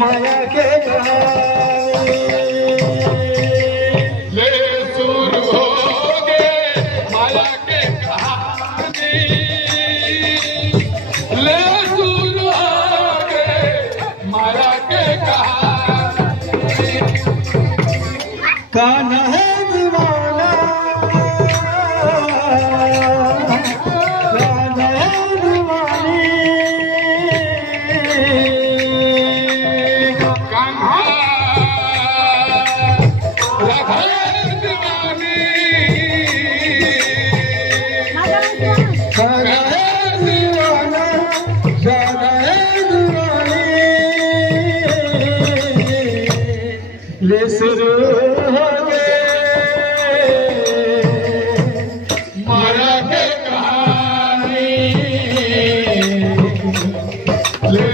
माया के कहानी ले सुर हो गए माया के कहानी ले सुर हो गए माया के कहानी कान्हा है दीवाना राधा है दीवानी कान्हा राधा दीवानी कान्हा है दीवाना राधा है दीवानी ले शुरू हो गए माया के कहानी ले